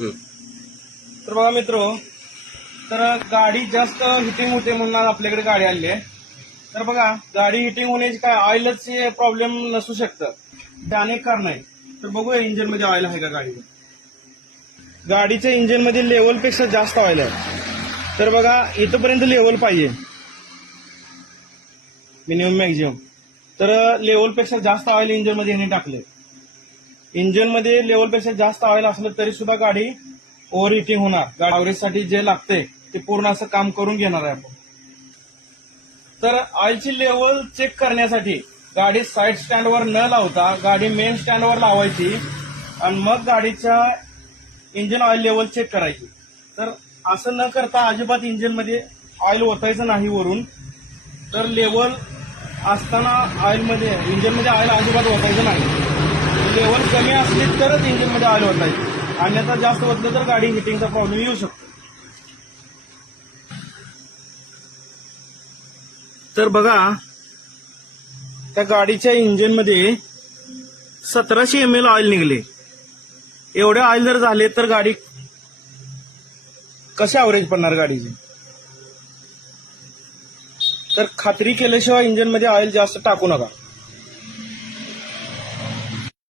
तर बघा मित्र तर गाडी जास्त हिटिंग होते म्हणून आपल्याकडे गाडी आली आहे. तर बघा गाडी हिटिंग होण्याची काय ऑइलच प्रॉब्लेम नसू शकतं. ते अनेक कारण आहे तर बघूया इंजिनमध्ये ऑइल आहे का गाडीवर गाडीच्या इंजिनमध्ये लेवलपेक्षा जास्त ऑइल आहे. तर बघा इथपर्यंत लेवल पाहिजे. मिनिमम मॅक्झिमम तर लेवलपेक्षा जास्त ऑइल इंजिनमध्ये यांनी टाकले इंजिनमध्ये लेवलपेक्षा जास्त ऑइल असलं तरी सुद्धा गाडी ओव्हर हिटिंग होणार ॲव्हरेज जे लागते ते पूर्ण असं काम करून घेणार आहे आपण. तर ऑइलची लेवल चेक करण्यासाठी गाडी साईड स्टँडवर न लावता गाडी मेन स्टँडवर लावायची आणि मग गाडीच्या इंजिन ऑइल लेवल चेक करायची. तर असं न करता अजिबात इंजिनमध्ये ऑइल ओतायचं नाही वरून. तर लेवल असताना ऑइलमध्ये इंजिनमध्ये ऑइल अजिबात ओतायचं नाही. लेवल कमी असली तरच इंजिनमध्ये ऑइल ओतायची अन्यथा जास्त ओतलं तर गाडी हिटिंगचा प्रॉब्लेम येऊ शकतो. तर बघा त्या गाडीच्या इंजिनमध्ये सतराशे एम एल ऑइल निघले. एवढे ऑइल जर झाले तर गाडी कसे अवरेज पडणार गाडीची? तर खात्री केल्याशिवाय इंजिनमध्ये ऑइल जास्त टाकू नका.